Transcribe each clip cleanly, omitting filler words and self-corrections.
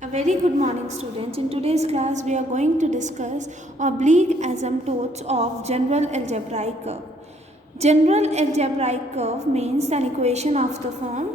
A very good morning, students. In today's class, we are going to discuss oblique asymptotes of general algebraic curve. General algebraic curve means an equation of the form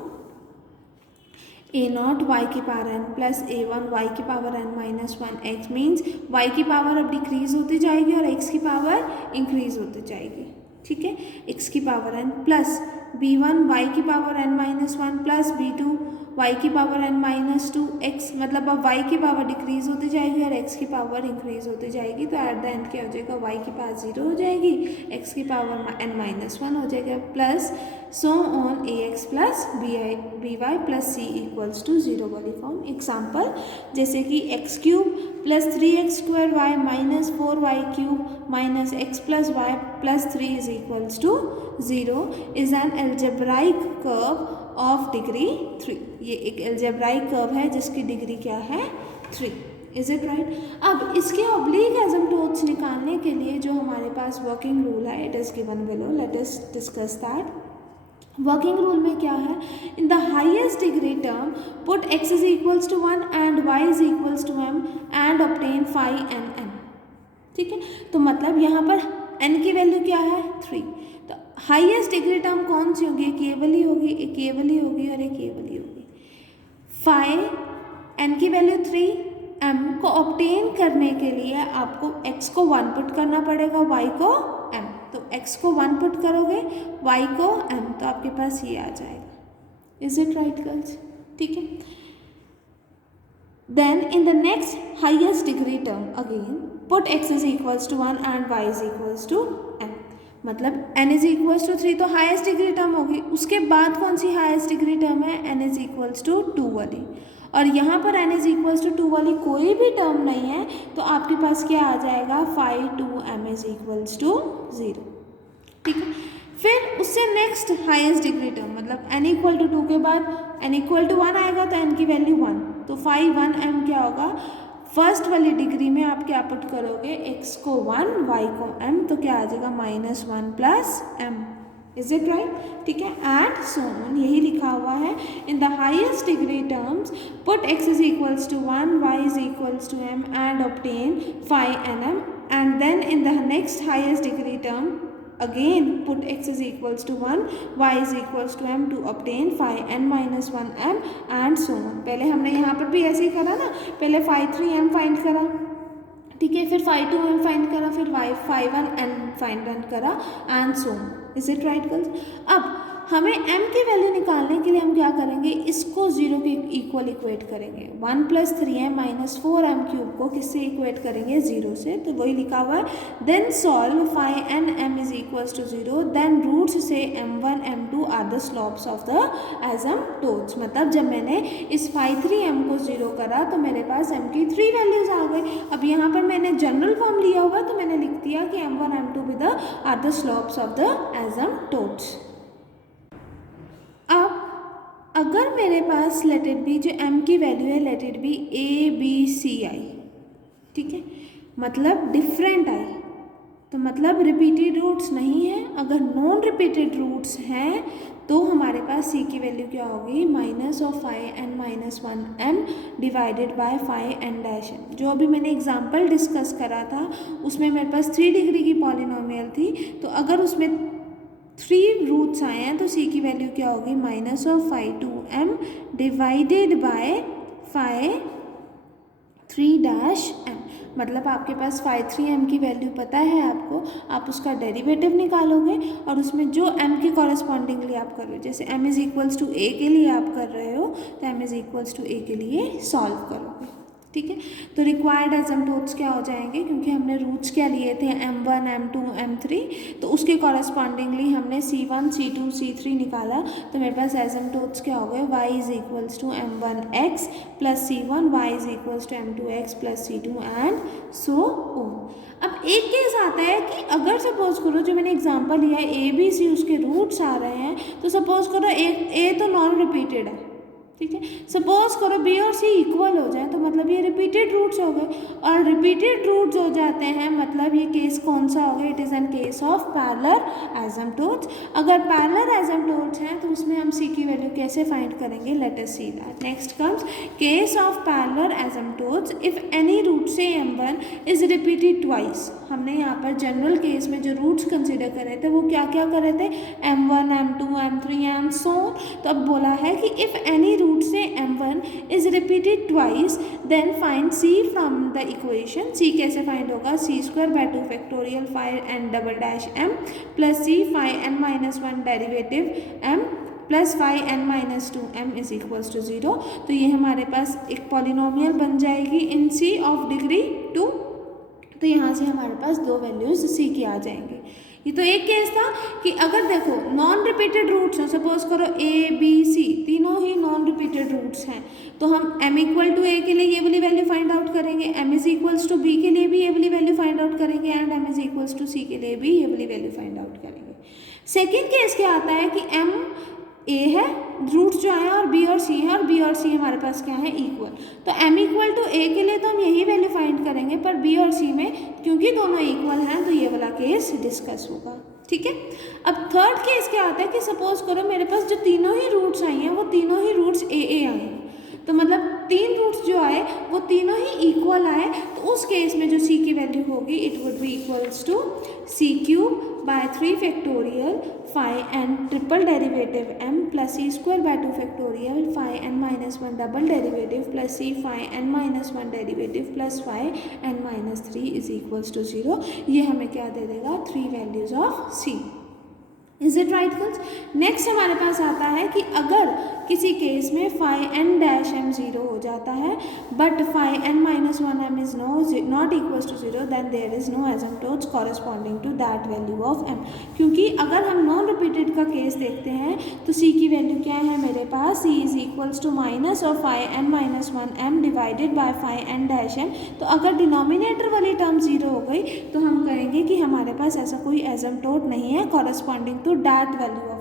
a naught y की power n plus a1 y की power n minus 1 x means y की power अब decrease होती जाएगी और x की power increase होती जाएगी. ठीक है, x की power n plus b1 y की power n minus 1 plus b2 y की पावर n माइनस 2 x, मतलब अब y की पावर डिक्रीज होती जाएगी और x की पावर इंक्रीज होती जाएगी. तो एट द एंड क्या हो जाएगा, y की पावर 0 हो जाएगी, x की पावर n माइनस 1 हो जाएगा, plus so on ax plus by plus c equals to 0 वाली फॉर्म. एग्जाम्पल जैसे कि x cube plus 3x² y minus 4y cube minus x plus y plus 3 is equals to 0 is an algebraic curve of degree 3. ये एक algebraic curve है जिसकी degree क्या है, 3. Is it right. अब इसके ऑब्लिक एसिम्प्टोट्स निकालने के लिए जो हमारे पास वर्किंग रूल है, it is given below. Let us discuss that. Working rule में क्या है, in the highest degree term put x is equals to 1 and y is equals to m and obtain phi n m. ठीक है, तो मतलब यहाँ पर n की वैल्यू क्या है, 3. तो हाईएस्ट डिग्री टर्म कौन सी होगी, एक ये वाली होगी, एक ये वाली होगी और एक ये वाली होगी. फाई n की वैल्यू 3, m को ऑब्टेन करने के लिए आपको x को 1 पुट करना पड़ेगा, y को m. तो x को 1 पुट करोगे, y को m, तो आपके पास ये आ जाएगा. Is it right girls. ठीक है, then in the next highest degree term again put x is equals to 1 and y is equals to m. मतलब n इज इक्वल्स टू 3 तो हाईएस्ट डिग्री टर्म होगी. उसके बाद कौन सी हाईएस्ट डिग्री टर्म है, n इज इक्वल्स टू 2 वाली. और यहाँ पर n इज इक्वल्स टू 2 वाली कोई भी टर्म नहीं है, तो आपके पास क्या आ जाएगा, phi 2m is equals to 0. ठीक है, फिर उससे नेक्स्ट हाईएस्ट डिग्री टर्म मतलब n इक्वल टू 2 के बाद n इक्वल टू 1 आएगा तो n की वैल्यू 1, तो फाई 1m क्या होगा, फर्स्ट वाली डिग्री में आप क्या पुट करोगे, x को 1 y को m, तो क्या आ जाएगा minus 1 plus m. Is it right. ठीक है, एंड सो ऑन, यही लिखा हुआ है. In the highest degree terms put x is equals to 1 y is equals to m and obtain phi n m. And then in the next highest degree term again put x is equals to 1 y is equals to m to obtain phi n minus 1 m and so on. पहले हमने यहाँ पर भी ऐसे ही करा ना, पहले phi 3m find करा, ठीक है, फिर phi 2m फाइंड करा, फिर phi 1n फाइंड करा and so on. Is it right girls. अब हमें m की वैल्यू निकालने के लिए हम क्या करेंगे, इसको 0 के इक्वल इक्वेट करेंगे. 1 plus 3m minus 4m cube को किससे इक्वेट करेंगे, 0 से. तो वही लिखा हुआ है. Then solve phi n m is equals to 0, then roots से m1 m2 are the slopes of the asymptotes. मतलब जब मैंने इस फाई 3m को 0 करा तो मेरे पास m की 3 वैल्यूज आ गई. अब यहाँ पर मैंने जनरल फॉर्म लिया हुआ तो मैंने लिख दिया कि m1 m2 with are the slopes of the asymptotes. अब अगर मेरे पास लेट इट बी, जो m की वैल्यू है let it be a b c I, ठीक है, मतलब डिफरेंट आई, तो मतलब रिपीटेड रूट्स नहीं है. अगर नॉन रिपीटेड रूट्स हैं तो हमारे पास c की वैल्यू क्या होगी, minus of phi n minus 1m divided by phi n dash n. जो अभी मैंने एग्जांपल डिस्कस करा था उसमें मेरे पास 3 डिग्री की पॉलिनोमियल थी, तो अगर उसमें 3 रूट्स आए हैं तो c की वैल्यू क्या होगी, minus of phi 2m divided by phi 3 dash m. मतलब आपके पास फाई 3m की वैल्यू पता है आपको, आप उसका डेरिवेटिव निकालोगे और उसमें जो m के कॉरस्पॉन्डिंगली आप कर रहे हो, जैसे m is equals to a के लिए आप कर रहे हो तो m is equals to a के लिए सॉल्व करोगे. ठीक है, तो रिक्वायर्ड एसिम्प्टोट्स क्या हो जाएंगे, क्योंकि हमने रूट्स क्या लिए थे, m1 m2 m3, तो उसके कॉरस्पॉन्डिंगली हमने c1 c2 c3 निकाला, तो मेरे पास एसिम्प्टोट्स क्या हो गए, y is equals to m1x plus c1, y is equals to m2x plus c2 and so on. अब एक केस आता है कि अगर सपोज करो, जो मैंने एग्जांपल लिया है a b c उसके रूट्स आ रहे हैं, तो सपोज करो a तो नॉन रिपीटेड है, ठीक है, सपोज करो b और c इक्वल हो जाए तो मतलब ये रिपीटेड रिपीटेड रूट्स हो गए, और रिपीटेड रूट्स हो जाते हैं मतलब ये केस कौन सा हो गया, it is an case of parallel asymptotes. अगर पैरेलल एसिम्प्टोट्स हैं तो उसमें हम सी की वैल्यू कैसे फाइंड करेंगे, let us see that. Next comes case of parallel asymptotes if any root से m1 इज रिपीटेड ट्वाइस। हमने यहाँ पर जनरल केस में जो रूट्स कंसिडर करे थे वो क्या क्या करे थे, m1, m2, m3 and so on. तो अब बोला है कि इफ एनी रूट से m1 is repeated twice then find c from the equation. c कैसे फाइंड होगा, c square by 2 factorial 5n double dash m plus c 5n minus 1 derivative m plus 5n minus 2m is equals to 0। तो ये हमारे पास एक polynomial बन जाएगी इन c of degree 2। तो यहाँ से हमारे पास दो वैल्यूज c की आ जाएंगी। ये तो एक केस था कि अगर देखो नॉन रिपीटेड रूट्स हो, सपोज करो a b c तीनों ही नॉन रिपीटेड रूट्स हैं, तो हम m इक्वल टू a के लिए ये वाली वैल्यू फाइंड आउट करेंगे, m is equals to b के लिए भी ये वाली वैल्यू फाइंड आउट करेंगे, and m is equals to c के लिए भी ये वाली वैल्यू फाइंड आउट करेंगे। सेकेंड केस क्या आता है कि m a है, रूट्स जो है और b और c है, और b और c हमारे पास क्या है, इक्वल। तो m इक्वल टू a के लिए तो हम यही वैल्यू फाइंड करेंगे, पर b और c में क्योंकि दोनों इक्वल हैं तो ये वाला केस डिस्कस होगा। ठीक है, अब थर्ड केस क्या आता है कि सपोज करो मेरे पास जो तीनों ही रूट्स आई हैं वो तीनों ही रूट्स a a आए हैं, तो मतलब तीन रूट्स जो आए वो तीनों ही इक्वल आए, तो उस केस में जो c की वैल्यू होगी it would be equals to c cube by 3 factorial 5n triple derivative m plus c square by 2 factorial 5n minus 1 double derivative plus c 5n minus 1 derivative plus 5n minus 3 is equals to 0। ये हमें क्या दे देगा, 3 values of c। Is it right girls. Next हमारे पास आता है कि अगर किसी केस में 5n डैश m 0 हो जाता है but 5n minus 1m is not equals to 0 then there is no asymptotes corresponding to that value of m। क्योंकि अगर हम नॉन रिपीटेड का केस देखते हैं तो c की वैल्यू क्या है मेरे पास, c is equals to minus और 5n minus 1m divided by 5n dash m। तो अगर डिनोमिनेटर वाली टर्म 0 हो गई तो हम कहेंगे कि हमारे पास ऐसा कोई एसिम्प्टोट नहीं है corresponding to that value of m,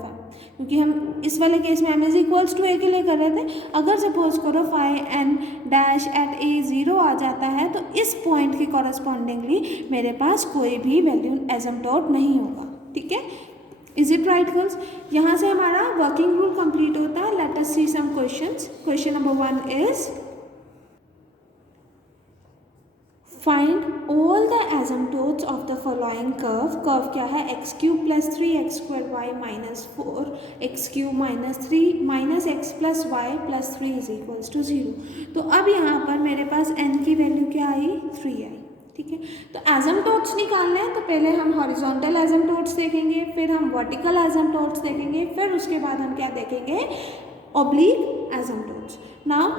क्योंकि हम इस वाले केस में m is equals to a के लिए कर रहे थे। अगर सपोज करो 5n डैश एट a 0 आ जाता है तो इस पॉइंट के कॉरेस्पॉन्डिंगली मेरे पास कोई भी वैल्यू एसिम्प्टोट नहीं होगा। ठीक है, इज इट राइट गर्ल्स। यहाँ से हमारा वर्किंग रूल कंप्लीट होता है। Let us see some questions. Question number 1 is find all the asymptotes of the following curve. Curve क्या है, x cube plus 3x square y minus 4x cube minus 3 minus x plus y plus 3 is equals to 0। तो अब यहाँ पर मेरे पास n की value क्या आई, 3 आई। ठीक है, तो एसिम्प्टोट्स निकालने हैं तो पहले हम हॉरिजॉन्टल एसिम्प्टोट्स देखेंगे, फिर हम वर्टिकल एसिम्प्टोट्स देखेंगे, फिर उसके बाद हम क्या देखेंगे, oblique asymptotes. Now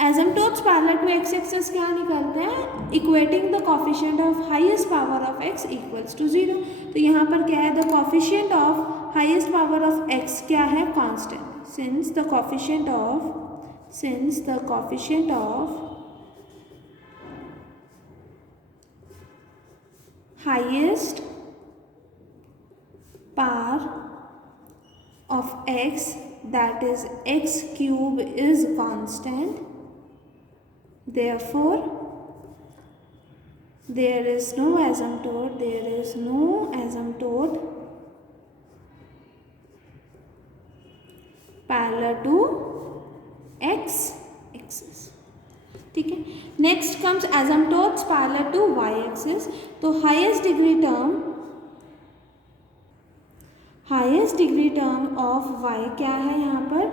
asymptotes parallel to x axis क्या निकालते हैं, equating the coefficient of highest power of x equals to 0। तो यहाँ पर क्या है, the coefficient of highest power of x क्या है, constant. Since the coefficient of highest power of x, that is x cube, is constant, therefore there is no asymptote parallel to x axis। ठीक है, next comes asymptotes parallel to y axis. तो highest degree term of y क्या है यहाँ पर,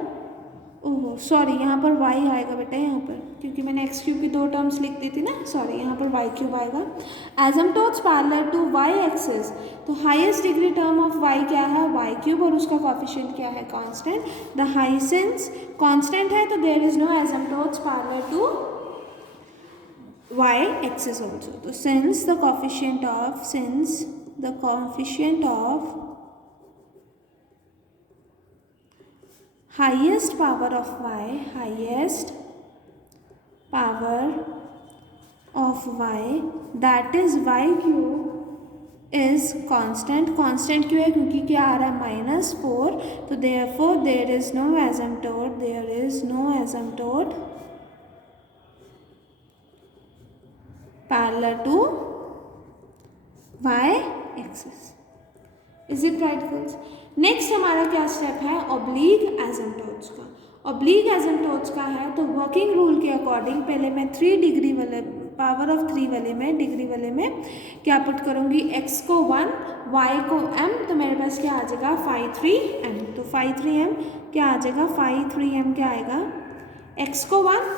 ओहो sorry यहाँ पर y आएगा बेटा यहाँ पर, क्योंकि मैंने x क्यूब की दो टर्म्स लिख दी थी ना, सॉरी यहाँ पर y क्यूब आएगा। Asymptotes parallel to y axis, तो highest degree term of y क्या है, y क्यूब, और उसका कोफिशिएंट क्या है, constant. The high since constant है तो there is no asymptotes parallel to y axis also। तो since the coefficient of highest power of y that is y cube is constant क्यों है, क्योंकि क्या आ रहा है, -4। तो therefore there is no asymptote parallel to y axis. Is it right girls? Next हमारा क्या स्टेप है? ऑब्लिक एसिम्प्टोट्स का। ऑब्लिक एसिम्प्टोट्स का है तो वर्किंग रूल के अकॉर्डिंग पहले मैं 3 डिग्री वाले पावर ऑफ 3 वाले में डिग्री वाले में क्या पुट करूँगी? x को 1, y को m, तो मेरे पास क्या आ जाएगा? 5 3m। तो 5 3m क्या आ जाएगा? 5 3m क्या आएगा? x को 1,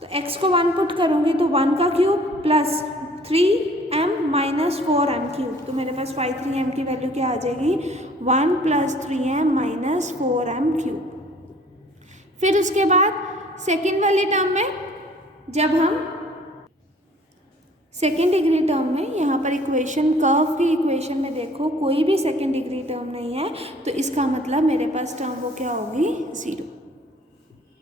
तो x को 1 पुट करूँगी तो 1 का cube plus 3m minus 4m cube, तो मेरे पास 5 3m की वैल्यू क्या आ जाएगी? 1 plus 3m minus 4m cube. फिर उसके बाद सेकेंड वाले टर्म में जब हम सेकेंड डिग्री टर्म में यहाँ पर इक्वेशन कर्व की इक्वेशन में देखो कोई भी सेकेंड डिग्री टर्म नहीं है, तो इसका मतलब मेरे पास टर्म वो क्या होगी? 0।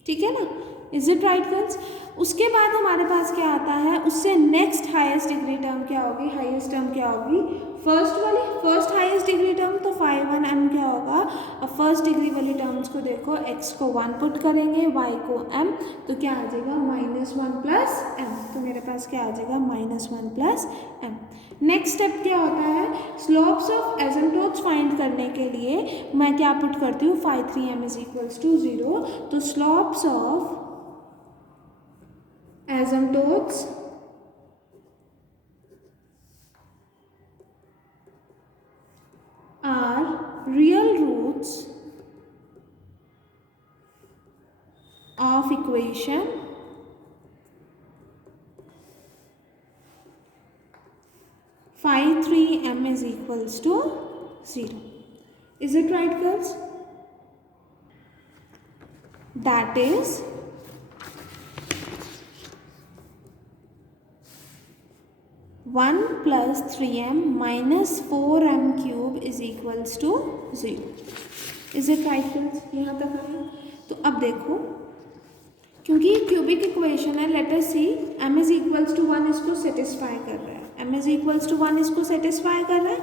ठीक है ना? Is it right girls? उसके बाद हमारे पास क्या आता है? उससे नेक्स्ट हाईएस्ट डिग्री टर्म क्या होगी? हाईएस्ट टर्म क्या होगी? फर्स्ट वाली, फर्स्ट हाईएस्ट डिग्री टर्म, तो 5 1m क्या होगा? अब फर्स्ट डिग्री वाली टर्म्स को देखो, x को 1 पुट करेंगे, y को m, तो क्या आ जाएगा? -1 प्लस m, तो मेरे पास क्या आ जाएगा? -1 प्लस m। नेक्स्ट स्टेप क्या होता है? स्लोप्स ऑफ एसिम्प्टोट्स फाइंड करने के लिए मैं क्या पुट करती हूँ? 5 3m इज इक्वल्स टू 0। तो slopes of asymptotes are real roots of equation phi 3m is equals to 0. Is it right girls? That is 1 plus 3m minus 4m cube is equals to 0. Is it right girls? यहाँ तक आया? तो अब देखो, क्योंकि ये cubic equation है, let us see m is equals to 1 इसको सेटिस्फाई कर रहा है, m इज इक्वल्स टू 1 इसको सेटिस्फाई कर रहा है,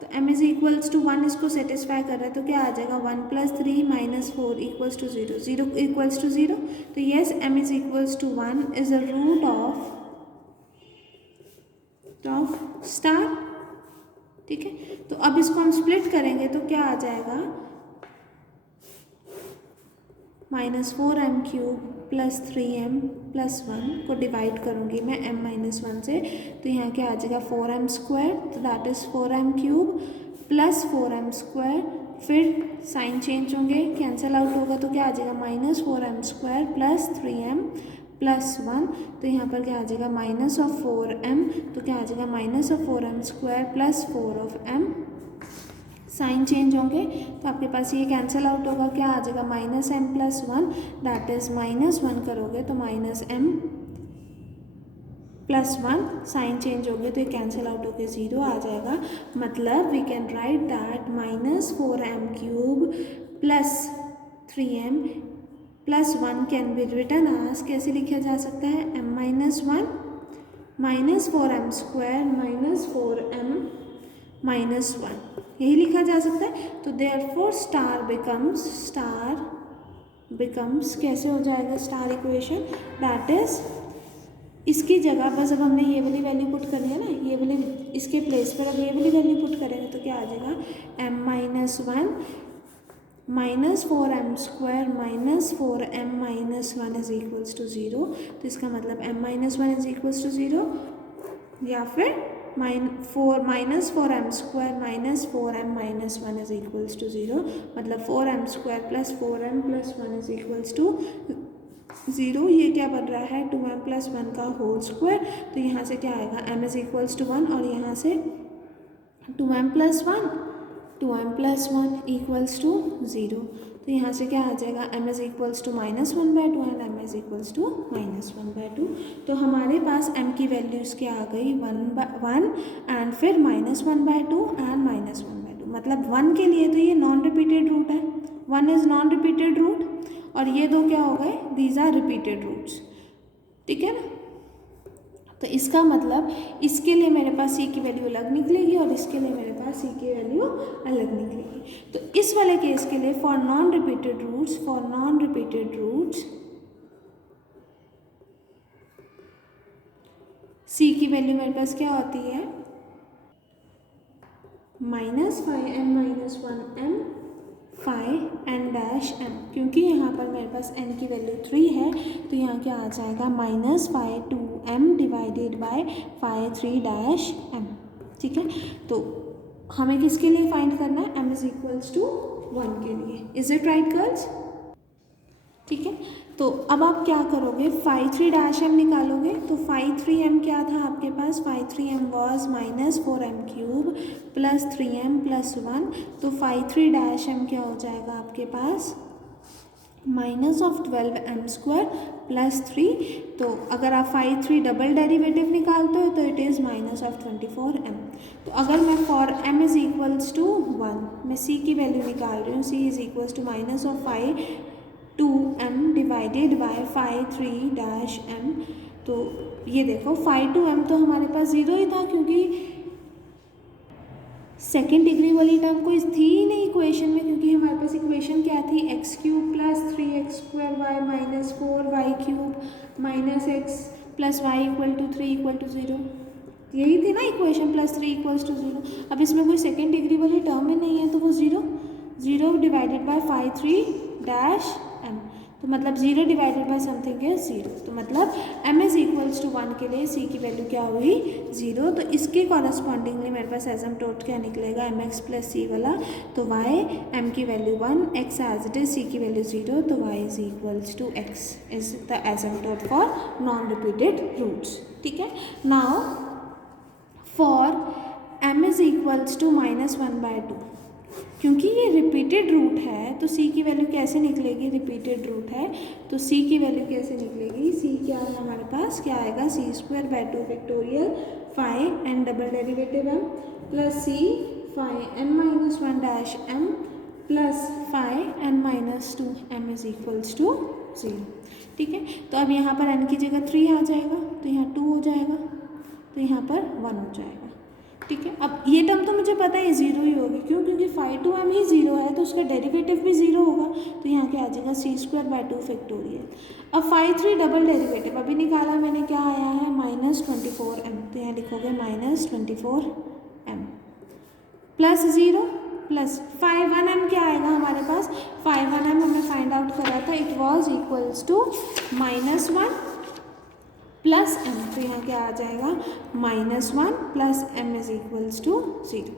तो m इज इक्वल्स टू 1 इसको सेटिस्फाई कर रहा है, तो क्या आ जाएगा? 1 plus 3 minus 4 equals to 0, 0 equals to 0, तो yes m is equals to 1 is a root of star. ठीक है, तो अब इसको हम स्प्लिट करेंगे तो क्या आ जाएगा? -4m cube plus 3m plus 1 को डिवाइड करूँगी मैं m माइनस 1 से, तो यहाँ क्या आ जाएगा? 4m स्क्वायर, तो that is 4m cube plus 4m square, फिर साइन चेंज होंगे, कैंसिल आउट होगा, तो क्या आ जाएगा? -4m square plus 3m plus 1, तो यहाँ पर क्या आ जाएगा? माइनस ऑफ 4m, तो क्या आ जाएगा? Minus of 4m square plus 4 of m, sign change होंगे तो आपके पास ये कैंसिल आउट होगा, क्या आ जाएगा? -m प्लस 1, दैट इज़ -1 करोगे तो -m प्लस 1, साइन चेंज होगे तो ये कैंसिल आउट होकर 0 आ जाएगा। मतलब we can write that -4m cube plus 3m plus 1 can be written as, कैसे लिखा जा सकता है? m minus 1 minus 4m square minus 4m minus 1, यही लिखा जा सकता है। तो देयरफॉर स्टार बिकम्स कैसे हो जाएगा स्टार इक्वेशन? दैट इज इसकी जगह बस अब हमने ये वाली वैल्यू पुट करनी है ना, ये वाली इसके प्लेस पर अब ये वाली वैल्यू पुट करेंगे तो क्या आ जाएगा? m minus 1 minus 4m square minus 4m minus 1 is equals to 0, तो इसका मतलब m minus 1 is equals to 0, या फिर minus 4m square minus 4m minus 1 is equals to 0, मतलब 4m square plus 4m plus 1 is equals to 0। ये क्या बन रहा है? 2m प्लस 1 का होल स्क्वायर, तो यहाँ से क्या आएगा? m इज इक्वल्स टू 1 और यहाँ से 2m प्लस 1 इक्वल्स टू 0, तो यहाँ से क्या आ जाएगा? m is equals to -1/2 and m is equals to -1/2। तो हमारे पास m की वैल्यूज़ क्या आ गई? 1 एंड फिर -1/2 एंड -1/2, मतलब 1 के लिए तो ये नॉन रिपीटेड रूट है, 1 इज़ नॉन रिपीटेड रूट, और ये दो क्या हो गए? These are repeated roots. ठीक है ना? तो इसका मतलब इसके लिए मेरे पास c की वैल्यू अलग निकलेगी और इसके लिए मेरे पास c की वैल्यू अलग निकलेगी। तो इस वाले केस के लिए फॉर नॉन रिपीटेड रूट्स सी की वैल्यू मेरे पास क्या होती है -5n-1m 5n डैश m, क्योंकि यहाँ पर मेरे पास n की वैल्यू 3 है तो यहाँ क्या आ जाएगा -5 2m divided by 3 dash m। ठीक है, तो हमें किसके लिए फाइंड करना है, m इज इक्वल्स टू 1 के लिए। Is it right girls? ठीक है, तो अब आप क्या करोगे, 3 डैश m निकालोगे तो 3m क्या था आपके पास, 3m was -4m³ plus 3m plus 1, तो 3 डैश m क्या हो जाएगा आपके पास -12m² प्लस 3। तो अगर आप 3 डबल डेरिवेटिव निकालते हो तो इट इज़ -24m। तो अगर मैं for m is equals to 1, मैं c की वैल्यू निकाल रही हूँ, c is equals to -2m divided by 3 dash m। तो ये देखो 2m तो हमारे पास 0 ही था, क्योंकि सेकेंड डिग्री वाली टर्म कोई थी ही नहीं इक्वेशन में, क्योंकि हमारे पास इक्वेशन क्या थी, x³ plus 3x² minus 4y³ minus x plus y equal to 3 equal to 0, यही थी ना इक्वेशन, प्लस 3 इक्वल्स टू 0। अब इसमें कोई सेकेंड डिग्री वाली टर्म ही नहीं है तो वो 0 डिवाइडेड बाय 3 डैश m, तो मतलब 0 डिवाइडेड बाय समथिंग है 0, तो मतलब m इज इक्वल्स टू 1 के लिए c की वैल्यू क्या हुई 0। तो इसके कॉरस्पॉन्डिंगली मेरे पास एसिम्प्टोट क्या निकलेगा, mx प्लस c वाला, तो y m की value 1, x as it is, c की वैल्यू 0, तो y is equals to x is the asymptote for non repeated roots. ठीक है, now for m is equals to -1/2, क्योंकि ये रिपीटेड रूट है तो c की वैल्यू कैसे निकलेगी, रिपीटेड रूट है तो c की वैल्यू कैसे निकलेगी, c क्या है हमारे पास, क्या आएगा c²/2 factorial 5n double derivative m plus c 5n-1 dash m plus 5n-2m is equals to 0। ठीक है, तो अब यहाँ पर n की जगह 3 आ जाएगा तो यहाँ 2 हो जाएगा, तो यहाँ पर 1 हो जाएगा। ठीक है, अब ये टर्म तो मुझे पता है 0 ही होगी, क्यों, क्योंकि 2m ही 0 है तो उसका डेरिवेटिव भी 0 होगा, तो यहाँ क्या आ जाएगा c²/2 फैक्टोरियल। अब 3 डबल डेरिवेटिव अभी निकाला मैंने, क्या आया है -24m, तो यहाँ लिखोगे -24m प्लस 0 प्लस 1m क्या आएगा हमारे पास, 1m हमने फाइंड आउट करा था, it was equals to -1 plus m, तो यहाँ क्या आ जाएगा -1 plus m is equals to 0।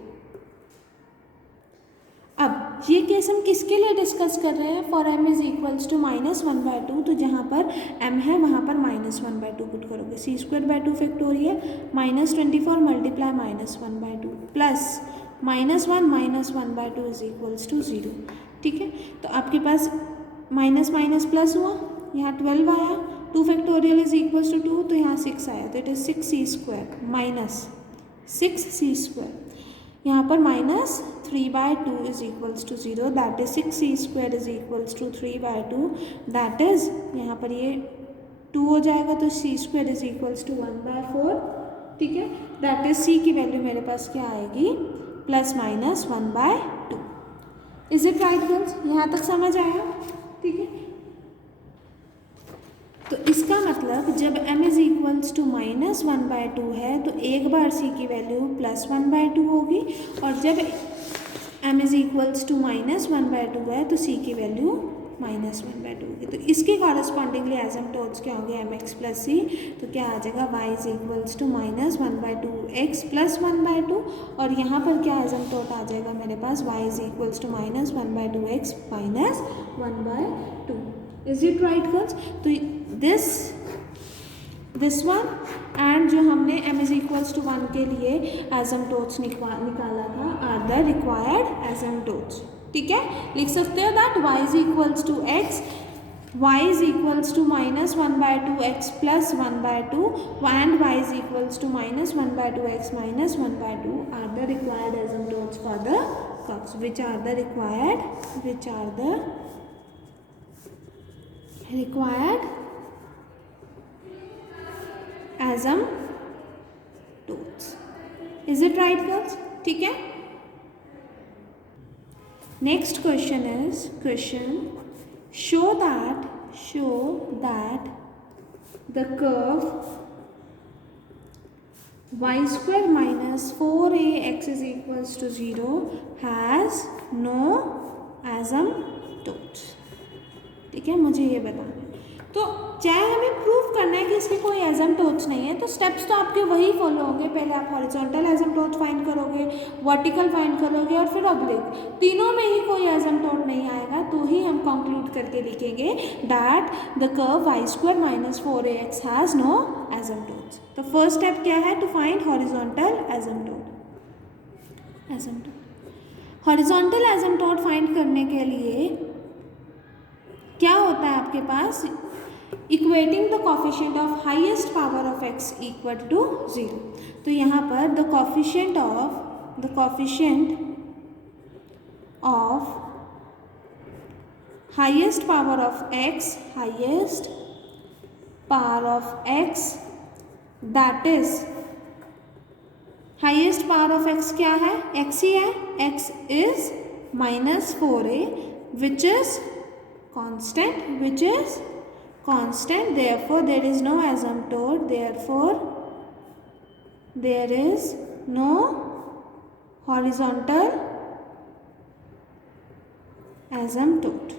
अब ये केस हम किसके लिए डिस्कस कर रहे हैं, for m is equals to -1/2, तो जहाँ पर m है वहाँ पर -1/2 पुट करोगे, c²/2 factorial -24 multiply -1/2 plus -1 is equals to 0। ठीक है, तो आपके पास माइनस माइनस प्लस हुआ, यहाँ 12 आया, 2 फैक्टोरियल इज इक्वल्स टू 2, तो यहाँ 6 आया, तो it is 6c² minus 6c², यहाँ पर -3/2 is equals to 0, that is 6c² is equals to 3/2, that is यहाँ पर ये 2 हो जाएगा तो c² इज इक्वल्स टू 1/4। ठीक है, दैट इज c की वैल्यू मेरे पास क्या आएगी ±1/2। इज इट राइट गर्ल्स, यहाँ तक समझ आया? ठीक है, तो इसका मतलब जब m इज इक्वल्स टू -1/2 है तो एक बार c की वैल्यू +1/2 होगी, और जब m इज इक्वल्स टू -1/2 है तो c की वैल्यू -1/2 होगी। तो इसके कॉरस्पॉन्डिंगली एसिम्प्टोट्स क्या होंगे, mx प्लस c, तो क्या आ जाएगा y is equals to -1/2x plus 1/2, और यहाँ पर क्या एसिम्प्टोट आ जाएगा मेरे पास, y is equals to -1/2x minus 1/2। Is it right girls? तो दिस वन एंड जो हमने m इज इक्वल्स टू 1 के लिए एसिम्प्टोट्स निकाला था आर द रिक्वायर्ड एसिम्प्टोट्स। ठीक है, लिख सकते हो that y is equals to x, y is equals to -1/2x plus 1/2 and y is equals to -1/2x minus 1/2 are the required asymptotes for the curves, which are the required asymptotes. Is it right girls? ठीक है, next question is show that the curve y square minus 4ax is equals to 0 has no asymptotes. ठीक है, मुझे ये बताना है. तो चाहे हमें प्रूव करना है कि इसके कोई एसिम्प्टोट्स नहीं है, तो स्टेप्स तो आपके वही फॉलो होंगे. पहले आप हॉरिजॉन्टल एसिम्प्टोट फाइंड करोगे, वर्टिकल फाइंड करोगे और फिर ऑब्लिक. तीनों में ही कोई एसिम्प्टोट नहीं आएगा तो ही हम कंक्लूड करके लिखेंगे that the curve y square minus 4ax has no asymptotes. तो फर्स्ट स्टेप क्या है? To find horizontal asymptote. Horizontal asymptote find करने के लिए क्या होता है आपके पास? Equating the coefficient of highest power of x equal to 0. तो यहाँ पर the coefficient of highest power of x, that is highest power of x क्या है? x ही है. x is minus 4a which is constant, therefore there is no asymptote, therefore there is no horizontal asymptote.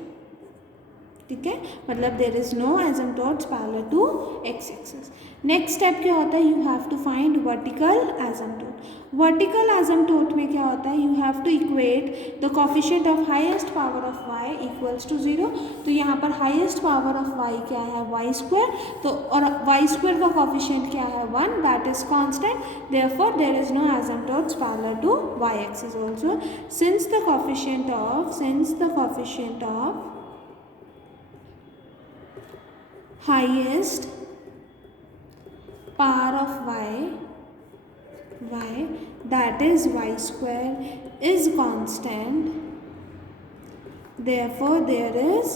ठीक है, मतलब there is no asymptotes parallel to x axis. Next step क्या होता है? You have to find vertical asymptote. Vertical asymptote में क्या होता है? You have to equate the coefficient of highest power of y equals to 0. तो यहाँ पर हाईएस्ट पावर ऑफ y क्या है? y square. तो और y स्क्वायर का कोफिशिएंट क्या है? 1, that is constant. Therefore there is no asymptotes parallel to y axis also. Since the coefficient of highest power of y that is y square is constant, therefore there is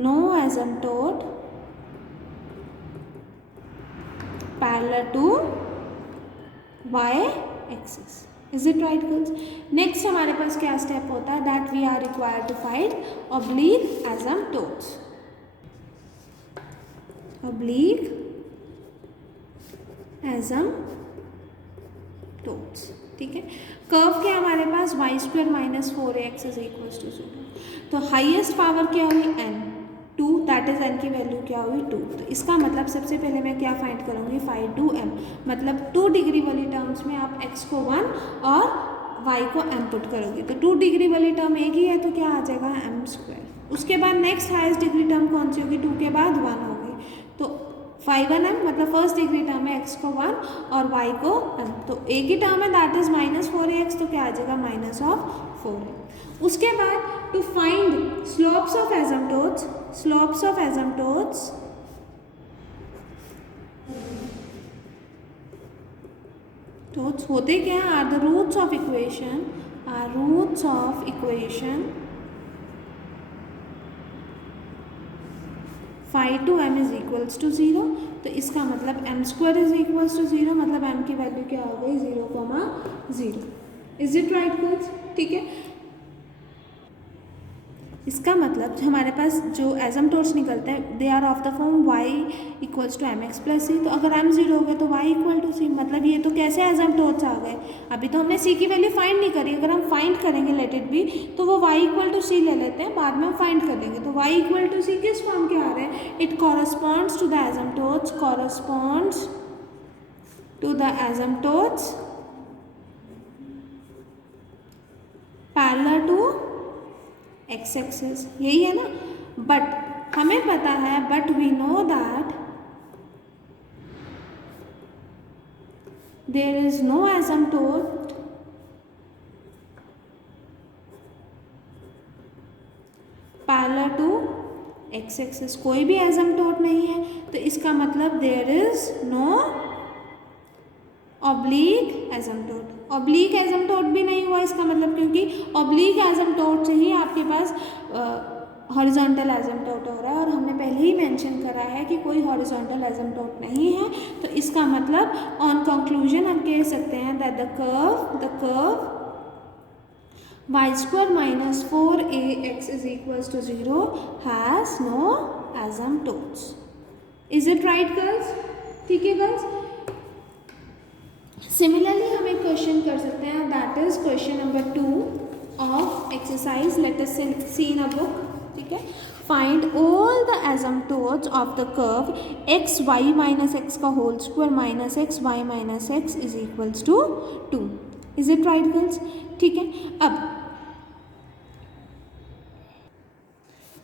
no asymptote parallel to y axis. Is it right girls? Next हमारे पास क्या step होता है? that we are required to find oblique asymptotes. oblique asymptotes. ठीक है, curve क्या हमारे पास? y square minus 4ax is equals to 0. तो हाईएस्ट पावर क्या हुई? n. 2, दैट इज n की वैल्यू क्या हुई? 2. तो इसका मतलब सबसे पहले मैं क्या फाइंड करूँगी? 5/2m. मतलब 2 डिग्री वाली टर्म्स में आप x को 1 और y को m पुट करोगे. तो 2 डिग्री वाली टर्म एक ही है तो क्या आ जाएगा? m square. उसके बाद नेक्स्ट हाईएस्ट डिग्री टर्म कौन सी होगी? 2 के बाद 1 होगी. तो 5/1m मतलब फर्स्ट डिग्री टर्म है x को 1 और y को m. तो एक ही टर्म है दैट इज माइनस 4ax. तो क्या आ जाएगा? Minus of 4a. उसके बाद to find slopes of asymptotes होते क्या? Are the roots of equation 5/2m is equals to 0. तो इसका मतलब m square is equals to 0, मतलब m की वैल्यू क्या हो गई? 0,0. Is it right girls? ठीक है, इसका मतलब हमारे पास जो एसिम्प्टोट्स निकलते हैं they are of the form y equals to mx plus c. तो अगर m 0 हो गया तो y इक्वल टू c. मतलब ये तो कैसे एसिम्प्टोट्स आ गए? अभी तो हमने c की वैल्यू फाइंड नहीं करी. अगर हम फाइंड करेंगे लेट इट बी तो वो y इक्वल टू c ले लेते हैं, बाद में हम फाइंड कर लेंगे. तो y इक्वल टू c किस फॉर्म के आ रहे हैं? It corresponds to the asymptotes parallel to x axis. यही है ना? बट हमें पता है, but we know that there is no asymptote parallel to x axis. कोई भी एसिम्प्टोट नहीं है. तो इसका मतलब there is no oblique asymptote. Oblique asymptote भी नहीं हुआ इसका मतलब, क्योंकि ऑब्लिक एसिम्प्टोट से ही आपके पास हॉरिजॉन्टल एसिम्प्टोट हो रहा है. और हमने पहले ही मेंशन करा है कि कोई हॉरिजॉन्टल एसिम्प्टोट नहीं है. तो इसका मतलब ऑन कंक्लूजन हम कह सकते हैं that the curve y square minus 4ax is equals to 0 has no asymptotes. Is it right girls? ठीक है गर्ल्स. सिमिलरली हम एक क्वेश्चन कर सकते हैं, that is question number 2 of exercise, let us see in a book, ठीक है। Find all the asymptotes of the curve x y minus x का whole square minus x y minus x is equals to 2। Is it right girls? ठीक है। अब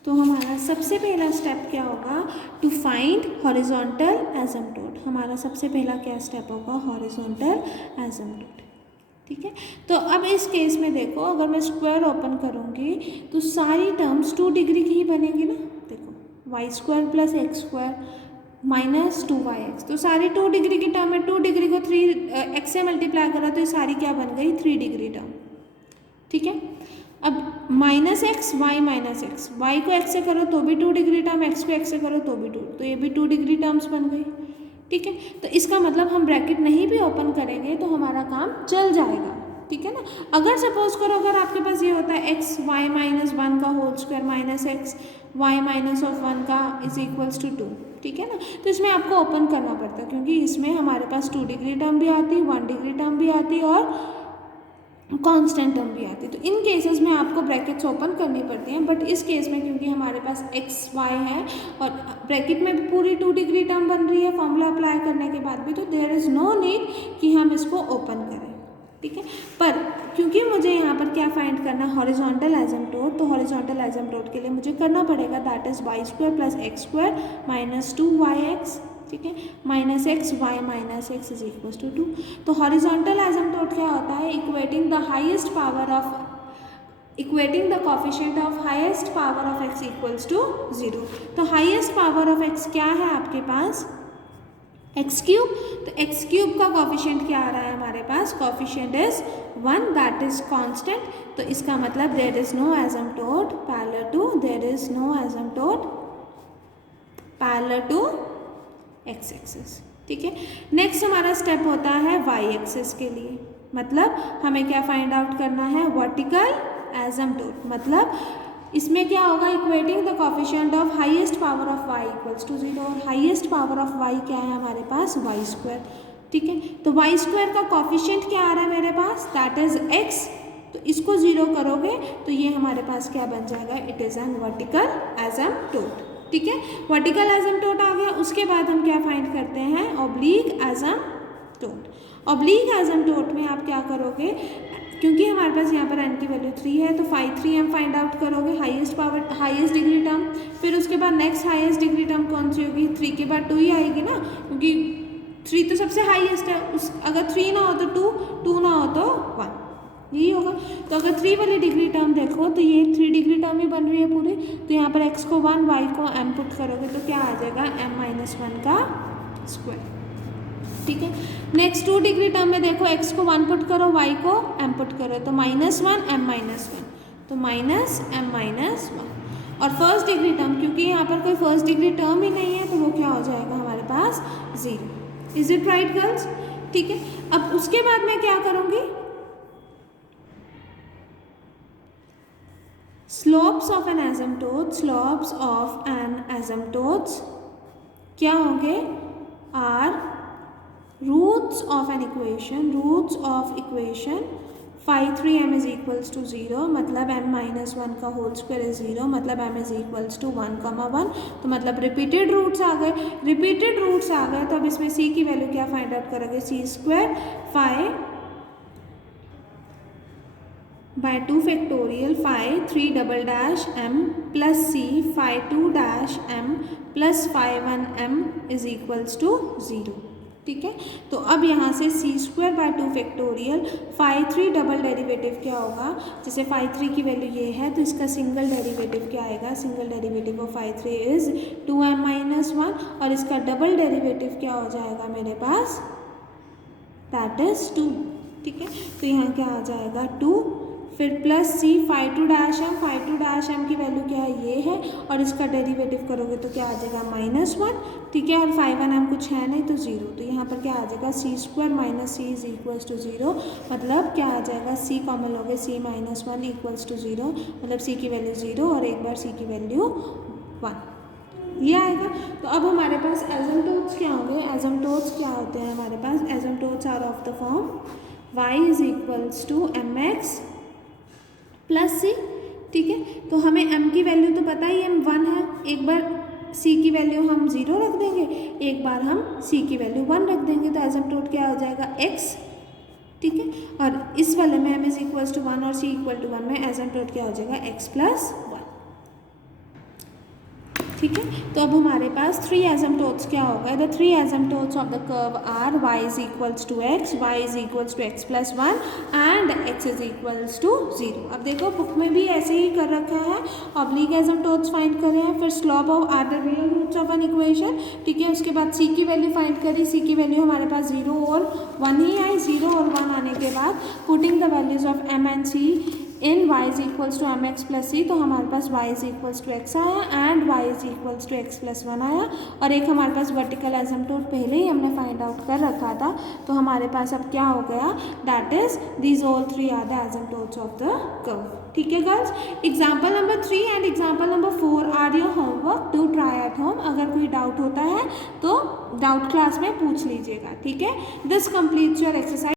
तो हमारा सबसे पहला स्टेप क्या होगा, टू फाइंड हॉरिजॉन्टल एसिम्प्टोट। हमारा सबसे पहला क्या स्टेप होगा, हॉरिजॉन्टल एसिम्प्टोट, ठीक है। तो अब इस केस में देखो, अगर मैं स्क्वायर ओपन करूँगी तो सारी टर्म्स 2 डिग्री की ही बनेगी ना। देखो y square plus x square minus 2y(x), तो सारी 2 डिग्री की टर्म है। 2 डिग्री को 3x से मल्टीप्लाई करा तो ये सारी क्या बन गई, 3 डिग्री टर्म, ठीक है। अब minus x y minus x, y को x से करो तो भी 2 डिग्री टर्म, x को x से करो तो भी 2, तो ये भी 2 डिग्री टर्म्स बन गई, ठीक है। तो इसका मतलब हम ब्रैकेट नहीं भी ओपन करेंगे तो हमारा काम चल जाएगा, ठीक है ना। अगर सपोज करो अगर आपके पास ये होता है एक्स वाई माइनस 1 का whole square minus x y minus of 1 का इज इक्वल्स टू 2, ठीक है ना। तो इसमें आपको ओपन करना पड़ता है क्योंकि इसमें हमारे पास 2 डिग्री टर्म भी आती, 1 डिग्री टर्म भी आती और कांस्टेंट टर्म भी आती है। तो इन केसेस में आपको ब्रैकेट्स ओपन करनी पड़ती हैं, बट इस केस में क्योंकि हमारे पास एक्स वाई है और ब्रैकेट में भी पूरी 2 डिग्री टर्म बन रही है फॉर्मूला अप्लाई करने के बाद भी, तो देयर इज़ नो नीड कि हम इसको ओपन करें, ठीक है। पर क्योंकि मुझे यहाँ पर क्या फाइंड करना है, हॉरिजॉन्टल एसिम्प्टोट, तो हॉरिजॉन्टल एसिम्प्टोट के लिए मुझे करना पड़ेगा that is y square plus x square minus 2y(x), ठीक है, minus x y minus x is equal to 2। तो हॉरिजॉन्टल एसिम्प्टोट क्या होता है, equating the highest power of equating the coefficient of highest power of x equals to 0। तो highest power of x क्या है आपके पास, एक्स क्यूब, तो एक्स क्यूब का कोफिशिएंट क्या आ रहा है हमारे पास, coefficient is 1 that is constant. तो इसका मतलब there is no asymptote parallel to, there is no asymptote parallel to x axis, ठीक है। नेक्स्ट हमारा स्टेप होता है वाई एक्सिस के लिए, मतलब हमें क्या फाइंड आउट करना है, वर्टिकल एसिम्प्टोट। मतलब इसमें क्या होगा, equating the coefficient of highest power of y equals to 0, और हाईएस्ट पावर ऑफ y क्या है हमारे पास, वाई स्क्वायर, ठीक है। तो वाई स्क्वायर का कोफिशिएंट क्या आ रहा है मेरे पास, दैट इज x, तो इसको 0 करोगे तो ये हमारे पास क्या बन जाएगा, it is an vertical asymptote, ठीक है। वर्टिकल एसिम्प्टोट आ गया। उसके बाद हम क्या फाइंड करते हैं, ऑब्लिक एसिम्प्टोट। ऑब्लिक एसिम्प्टोट में आप क्या करोगे, क्योंकि हमारे पास यहाँ पर n की वैल्यू 3 है तो 3 हम फाइंड आउट करोगे, highest power highest degree term. फिर उसके बाद नेक्स्ट हाईएस्ट डिग्री टर्म कौन सी होगी, 3 के बाद 2 ही आएगी ना, क्योंकि 3 तो सबसे हाईएस्ट है। उस अगर 3 ना हो तो 2, 2 ना हो तो 1, यही होगा। तो अगर 3 वाली डिग्री टर्म देखो तो ये 3 डिग्री टर्म ही बन रही है पूरी। तो यहाँ पर x को 1 y को m पुट करोगे तो क्या आ जाएगा, m-1 का स्क्वायर, ठीक है। नेक्स्ट 2 डिग्री टर्म में देखो, x को 1 पुट करो, y को m पुट करो, तो -1 m-1, तो -m-1। और फर्स्ट डिग्री टर्म, क्योंकि यहाँ पर कोई फर्स्ट डिग्री टर्म ही नहीं है तो वो क्या हो जाएगा हमारे पास, 0। इज इट राइट गर्ल्स, ठीक है। अब उसके बाद मैं क्या करूँगी, slopes of an asymptote, slopes of an asymptotes क्या होंगे, are roots of an equation, roots of equation phi 3m is equals to 0, मतलब m-1 का होल स्क्वायर इज 0, मतलब m इज इक्वल्स टू 1,1। तो मतलब रिपीटेड रूट्स आ गए, repeated roots आ गए तो अब इसमें c की वैल्यू क्या फाइंड आउट करोगे, c square phi by 2 factorial phi 3 double dash m plus c phi 2 dash m plus phi 1m is equals to 0, ठीक है। तो अब यहाँ से c square by 2 factorial phi 3 double derivative क्या होगा, जैसे फाई 3 की वैल्यू ये है तो इसका सिंगल डेरिवेटिव क्या आएगा, single derivative of phi 3 is 2m-1, और इसका डबल डेरिवेटिव क्या हो जाएगा मेरे पास, दैट इज 2, ठीक है। तो यहाँ क्या आ जाएगा 2, फिर plus c phi 2 dash m, phi 2 dash m की वैल्यू क्या है, ये है, और इसका डेरिवेटिव करोगे तो क्या आ जाएगा -1, ठीक है। और फाई 1m कुछ है नहीं तो 0, तो यहाँ पर क्या आ जाएगा, c square minus c is equals to 0, मतलब क्या आ जाएगा, c कॉमन लोगे, c-1 इक्वल्स टू 0, मतलब c की वैल्यू 0 और एक बार c की वैल्यू 1, ये आएगा। तो अब हमारे पास एसिम्प्टोट्स क्या होंगे, एसिम्प्टोट्स एजम्पटोट्स क्या होते हैं हमारे पास? Asymptotes are of the form y is equals to mx plus c। ठीक है, तो हमें m की वैल्यू तो पता ही है, 1 है। एक बार c की वैल्यू हम 0 रख देंगे, एक बार हम c की वैल्यू 1 रख देंगे, तो एजम्पटोट क्या हो जाएगा? x। ठीक है, और इस वाले में m इज इक्वल्स टू 1 और c इक्वल टू 1 में एजम्पटोट क्या हो जाएगा? x plus 1। ठीक है, तो अब हमारे पास 3 एजम्पटोट्स क्या हो गए? The 3 asymptotes of the curve are y is equals to x, y is equals to x plus 1 and x is equals to 0। अब देखो बुक में भी ऐसे ही कर रखा है, ऑब्लिक एजम्पटोट्स फाइंड करे हैं, फिर slope of are the real roots of an equation. ठीक है, उसके बाद c की वैल्यू फाइंड करी, c की वैल्यू हमारे पास 0 और 1 ही आई। 0 और 1 आने के बाद putting the values of m and c in y is equals to m x plus c, तो हमारे पास y is equals to x आया and y is equals to x plus 1 आया। और एक हमारे पास वर्टिकल एजम्पटोट पहले ही हमने फाइंड आउट कर रखा था, तो हमारे पास अब क्या हो गया? That is these all 3 are the asymptotes of the curve. ठीक है girls, example number 3 and example number 4 are your homework, do try at home. अगर कोई डाउट होता है तो डाउट क्लास में पूछ लीजिएगा। ठीक है, दिस कंप्लीट्स योर एक्सरसाइज।